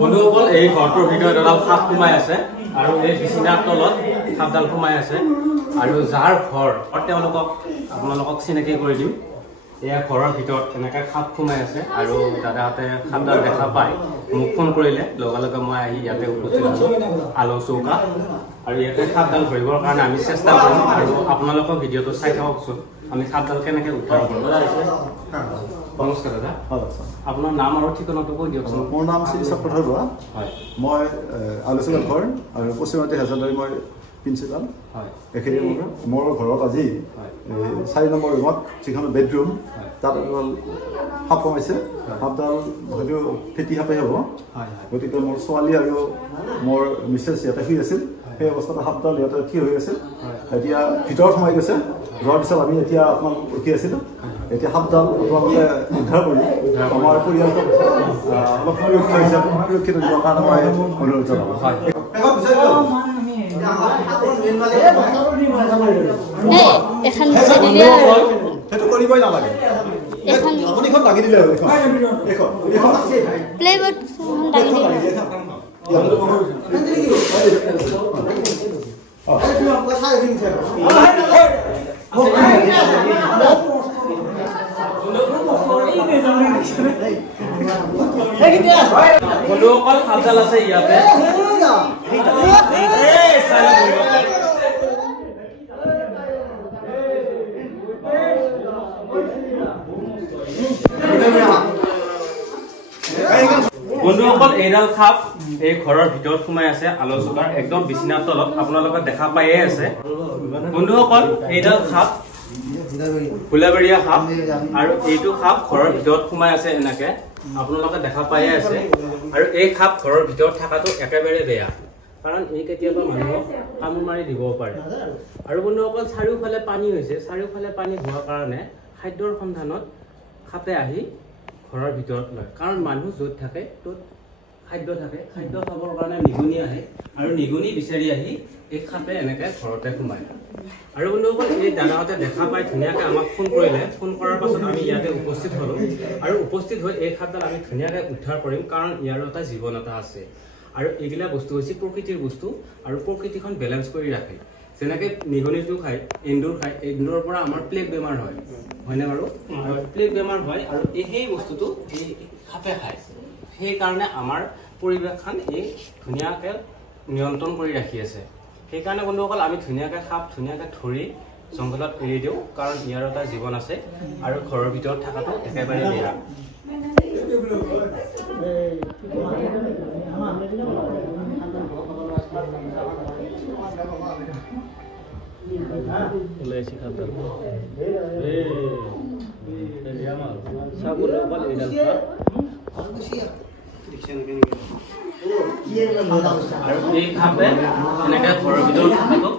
বন্ধুসকল এই ঘৰটোৰ ভিতৰত এডাল সাপ সোমাই আছে আৰু এই বিছনাৰ তলত সাপডাল সোমাই আছে আৰু যাৰ ঘৰ তেওঁলোকক আপোনালোকক চিনাকি কৰি দিম এয়া ঘৰৰ ভিতৰত এনেকৈ সাপ সোমাই আছে আৰু দাদাহঁতে সাপডাল দেখা পাই মোক ফোন কৰিলে লগে লগে মই আহি ইয়াতে উপস্থিত আছোঁ আলৌ চৌকা আৰু ইয়াতে সাপডাল ধৰিবৰ কাৰণে আমি চেষ্টা কৰিম আৰু আপোনালোকৰ ভিডিঅ'টো চাই থাককচোন আমি সাপডাল কেনেকৈ উদ্ধাৰ কৰোঁ। নমস্কাৰ দাদা, আপোনাৰ নাম আৰু ঠিকনাটো কৈ দিয়কচোন। মোৰ নাম শ্ৰী চক্ৰধৰ বৰুৱা। হয়, মই আলোচনা ঘৰ আৰু পশ্চিমতি হাজৰিকাৰ মই প্ৰিন্সিপাল। হয়, এইখিনি মোৰ ঘৰত আজি 4 নম্বৰ ৰুমত যিখন বেডৰুম তাত সাপ সোমাইছে। সাপডাল হয়তো ফেটি সাপেই হ'ব। গতিকে মোৰ ছোৱালী আৰু মোৰ মিছেছ ইয়াতে শুই আছিল। সেই অৱস্থাত সাপডাল ইয়াতে থিয় হৈ আছিল। এতিয়া ভিতৰত সোমাই গৈছে। যোৱাৰ পিছত আমি এতিয়া আপোনালোক ৰখি আছিলোঁ। এতিয়া সাপডাল আপোনালোকে উদ্ধাৰ কৰি আমাৰ পৰিয়ালটোক অলপ সুৰক্ষিত দিবৰ কাৰণে মই অনুৰোধ জনাব। সেইটো কৰিবই নালাগে। আপুনিখন দাগি দিলে বন্ধুসকল সাপডাল আছে ইয়াতে। বন্ধুসকল এইডাল সাপ এই ঘৰৰ ভিতৰত সোমাই আছে আলৌ চৌকাৰ একদম বিছনাৰ তলত আপোনালোকে দেখা পায়ে আছে। বন্ধুসকল এইডাল সাপ ফুলাবেৰিয়া সাপ আৰু এইটো সাপ ঘৰৰ ভিতৰত সোমাই আছে এনেকে আপোনালোকে দেখা পায়ে আছে। আৰু এই সাপ ঘৰৰ ভিতৰত থকাটো একেবাৰে বেয়া, কাৰণ এই কেতিয়াবা মানুহক কামোৰ মাৰি দিব পাৰে। আৰু বন্ধুসকল চাৰিওফালে পানী হৈছে, চাৰিওফালে পানী হোৱাৰ কাৰণে খাদ্যৰ সন্ধানত সাপে আহি ঘৰৰ ভিতৰত লয়, কাৰণ মানুহ য'ত থাকে ত'ত খাদ্য থাকে, খাদ্য খাবৰ কাৰণে নিগনি আহে আৰু নিগনি বিচাৰি আহি এই সাপে এনেকৈ ঘৰতে সোমায়। আৰু বন্ধুসকল এই দাদাহঁতে দেখা পাই ধুনীয়াকৈ আমাক ফোন কৰিলে। ফোন কৰাৰ পাছত আমি ইয়াতে উপস্থিত হ'লোঁ আৰু উপস্থিত হৈ এই সাপডাল আমি ধুনীয়াকৈ উদ্ধাৰ কৰিম, কাৰণ ইয়াৰো এটা জীৱন এটা আছে। আৰু এইগিলা বস্তু হৈছে প্ৰকৃতিৰ বস্তু আৰু প্ৰকৃতিখন বেলেঞ্চ কৰি ৰাখে। যেনেকৈ নিগনিটো খায়, এন্দুৰ খায়, এন্দুৰৰ পৰা আমাৰ প্লেগ বেমাৰ হয়, হয়নে বাৰু? আৰু প্লেগ বেমাৰ হয় আৰু সেই বস্তুটো এই সাপে খায়। সেইকাৰণে আমাৰ পৰিৱেশখন এই ধুনীয়াকৈ নিয়ন্ত্ৰণ কৰি ৰাখি আছে। সেইকাৰণে বন্ধুসকল আমি ধুনীয়াকৈ সাপ ধুনীয়াকৈ ধৰি জংঘলত এৰি দিওঁ, কাৰণ ইয়াৰ এটা জীৱন আছে আৰু ঘৰৰ ভিতৰত থকাটো একেবাৰে বেয়া। এই খাপে এনেকৈ ঘৰৰ ভিতৰত থকাটো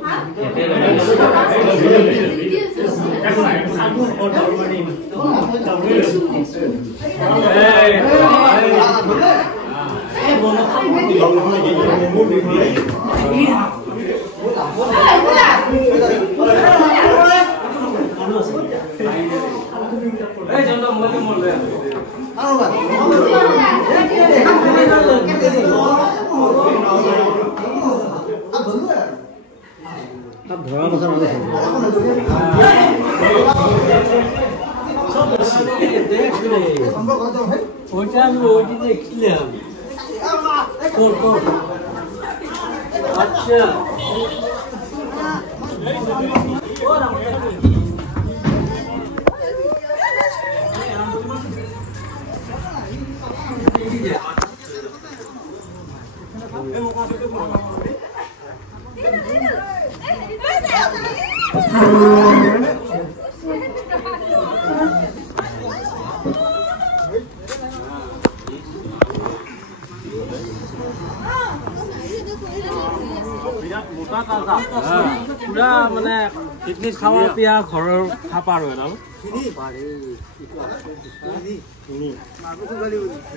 পুৰা মানে পিকনিক খাব পিয়া ঘৰৰ খাপা আৰু এডাল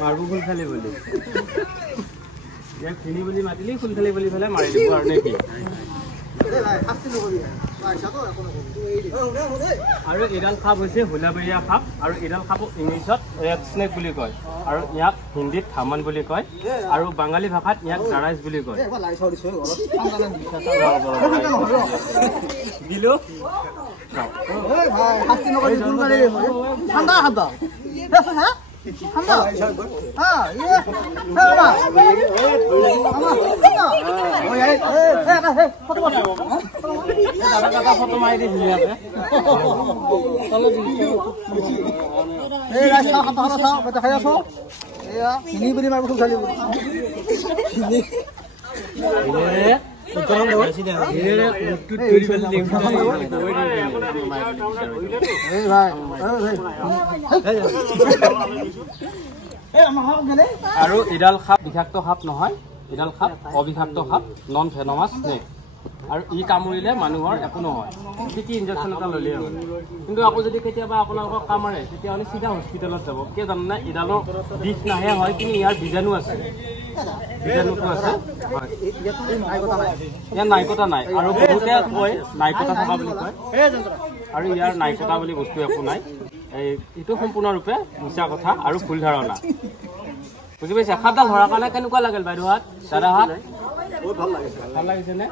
মাৰ্বল ফুল খালি বুলি ইয়াক খিনি বুলি মাতিলি ফুল খালি বুলি পেলাই মাৰি দিব আৰু নেকি আৰু এডাল সাপ হৈছে হোলাবেৰিয়া সাপ আৰু এডাল সাপ ইংলিছত ৰেড স্নেক বুলি কয় আৰু ইয়াক হিন্দীত ধামন বুলি কয় আৰু বাঙালী ভাষাত ইয়াক জাৰাইজ বুলি কয় ফটো মাৰি দি ধুনীয়াকে আৰু এডাল সাপ বিষাক্ত সাপ নহয় এডাল সাপ অবিষাক্ত সাপ নন ভেনমাছ স্নেক আৰু ই কামুৰিলে মানুহৰ একো নহয় চিটি ইনজেকশ্যন এটা ল'লেই হয় কিন্তু আকৌ যদি কেতিয়াবা আপোনালোকক কামুৰে তেতিয়াহ'লে চিধা হস্পিটেলত যাব কিয় জানেনে এডালৰ বিষ নাহে হয় কিন্তু ইয়াৰ বীজাণু আছে বীজাণুটো আছে ইয়াৰ নাইকটা নাই আৰু বহুতে কয় নাইকটা থকা বুলি কয় আৰু ইয়াৰ নাইকটা বুলি বস্তু একো নাই এইটো সম্পূৰ্ণৰূপে মিছা কথা আৰু ভুল ধাৰণা বুজি পাইছে সাপডাল ধৰাৰ কাৰণে কেনেকুৱা লাগিল বাইদেউহাত দাদাহাত ভাল লাগিছে নে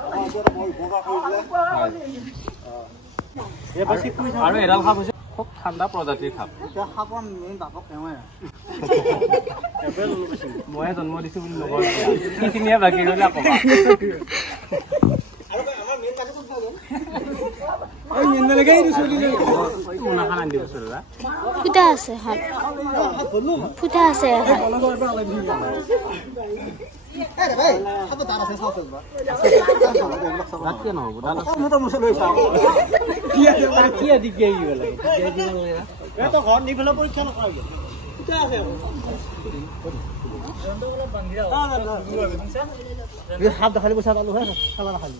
আৰু এডাল সাপ হৈছে খুব ঠাণ্ডা প্ৰজাতিৰ সাপ ময়ে জন্ম দিছো বুলি নকওঁ সেইখিনিয়ে বাকী ৰ'লে আকৌ ফুটা আছে ফুটা আছে সাপ দেখালি পইচা পালো হে খাব নাখালি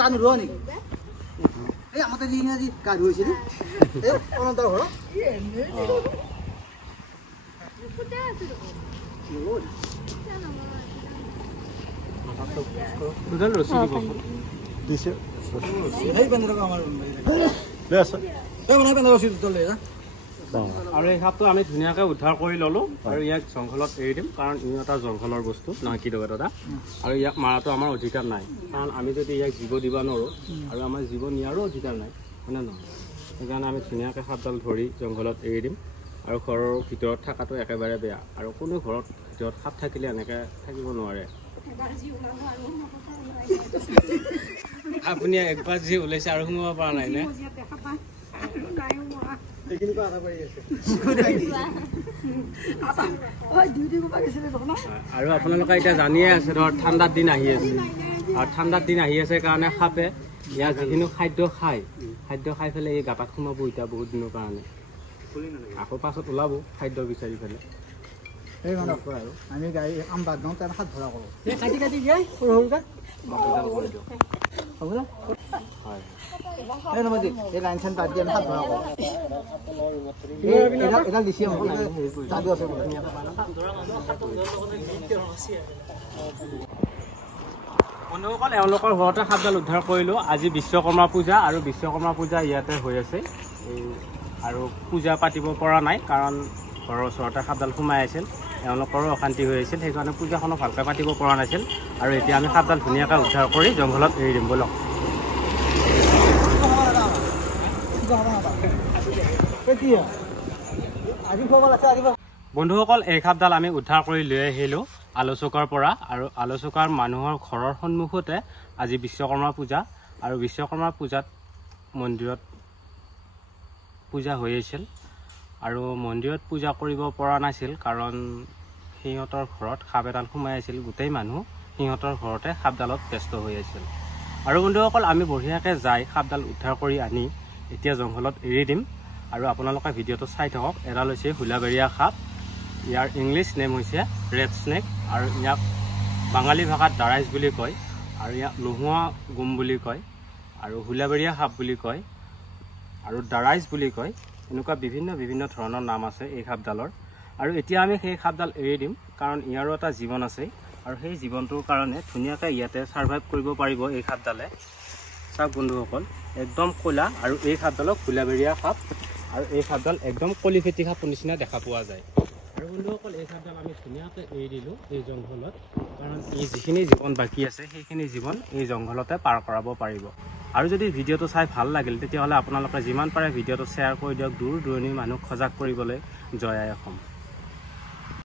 গান ৰোৱা নেকি এই আমাৰ আজি গাড়ী হৈছিল অনন্তৰ ঘৰ আৰু এই সাপটো আমি ধুনীয়াকৈ উদ্ধাৰ কৰি ল'লোঁ আৰু ইয়াক জংঘলত এৰি দিম কাৰণ ই এটা জংঘলৰ বস্তু নহয় কি দাদা আৰু ইয়াক মাৰাটো আমাৰ অধিকাৰ নাই কাৰণ আমি যদি ইয়াক জীৱ দিব নোৱাৰোঁ আৰু আমাৰ জীৱ নিয়াৰো অধিকাৰ নাই হয়নে নহয় সেইকাৰণে আমি ধুনীয়াকৈ সাপডাল ধৰি জংঘলত এৰি দিম আৰু ঘৰৰ ভিতৰত থকাটো একেবাৰে বেয়া আৰু কোনো ঘৰত ভিতৰত সাপ থাকিলে এনেকৈ থাকিব নোৱাৰে আপুনি একবাৰ যি ওলাইছে আৰু সোমাব পৰা নাই নে আৰু আপোনালোকে এতিয়া জানিয়ে আছে ধৰ ঠাণ্ডাৰ দিন আহি আছে আৰু ঠাণ্ডাৰ দিন আহি আছে কাৰণে সাপে ইয়াৰ যিখিনি খাদ্য খাই পেলাই এই গাঁতাত সোমাব এতিয়া বহুত দিনৰ কাৰণে আকৌ পাছত ওলাব খাদ্য বিচাৰি পেলাই আমি গাড়ী আম বাদ দিওঁ তাৰ হাত ধৰা কৰোঁ কাটি কাটি দিয়ে সৰু সৰুকৈ হ'ব না হয় এই লাইন চাইন বাদ দিয়ে আমি হাত ধৰা কৰোঁ এডাল দিছে যাদু আছে বন্ধুসকল এওঁলোকৰ ঘৰতে সাপডাল উদ্ধাৰ কৰিলোঁ আজি বিশ্বকৰ্মা পূজা আৰু বিশ্বকৰ্মা পূজা ইয়াতে হৈ আছে আৰু পূজা পাতিব পৰা নাই কাৰণ ঘৰৰ ওচৰতে সাপডাল সোমাই আছিল এওঁলোকৰো অশান্তি হৈ আছিল সেইকাৰণে পূজাখনো ভালকৈ পাতিব পৰা নাছিল আৰু এতিয়া আমি সাপডাল ধুনীয়াকৈ উদ্ধাৰ কৰি জংঘলত এৰি দিম বলক বন্ধুসকল এই সাপডাল আমি উদ্ধাৰ কৰি লৈ আহিলোঁ আলোচকৰ পৰা আৰু আলোচকাৰ মানুহৰ ঘৰৰ সন্মুখতে আজি বিশ্বকৰ্মা পূজা আৰু বিশ্বকৰ্মা পূজাত মন্দিৰত পূজা হৈ আছিল আৰু মন্দিৰত পূজা কৰিব পৰা নাছিল কাৰণ সিহঁতৰ ঘৰত সাপ এডাল সোমাই আছিল গোটেই মানুহ সিহঁতৰ ঘৰতে সাপডালত ব্যস্ত হৈ আছিল আৰু বন্ধুসকল আমি বঢ়িয়াকৈ যাই সাপডাল উদ্ধাৰ কৰি আনি এতিয়া জংঘলত এৰি দিম আৰু আপোনালোকে ভিডিঅ'টো চাই থাকক এডাল হৈছে হুলাবেৰীয়া সাপ ইয়াৰ ইংলিছ নেম হৈছে ৰেড স্নেক আৰু ইয়াক বাঙালী ভাষাত দাৰাইজ বুলি কয় আৰু ইয়াক নোহোৱা গুম বুলি কয় আৰু হুলাবেৰীয়া সাপ বুলি কয় আৰু দাৰাইজ বুলি কয় এনেকুৱা বিভিন্ন ধৰণৰ নাম আছে এই সাপডালৰ আৰু এতিয়া আমি সেই সাপডাল এৰি দিম কাৰণ ইয়াৰো এটা জীৱন আছে আৰু সেই জীৱনটোৰ কাৰণে ধুনীয়াকৈ ইয়াতে ছাৰ্ভাইভ কৰিব পাৰিব এই সাপডালে চাওক বন্ধুসকল একদম ক'লা আৰু এই সাপডালক হুলাবেৰীয়া সাপ আৰু এই সাপডাল একদম কলি ফেটি সাপৰ নিচিনা দেখা পোৱা যায় আৰু বন্ধুসকল এই সাপডাল আমি ধুনীয়াকৈ এৰি দিলোঁ এই জংঘলত কাৰণ ই যিখিনি জীৱন বাকী আছে সেইখিনি জীৱন এই জংঘলতে পাৰ কৰাব পাৰিব আৰু যদি ভিডিঅ'টো চাই ভাল লাগিল তেতিয়াহ'লে আপোনালোকে যিমান পাৰে ভিডিঅ'টো শ্বেয়াৰ কৰি দিয়ক দূৰ দূৰণিৰ মানুহক সজাগ কৰিবলৈ জয় আই অসম।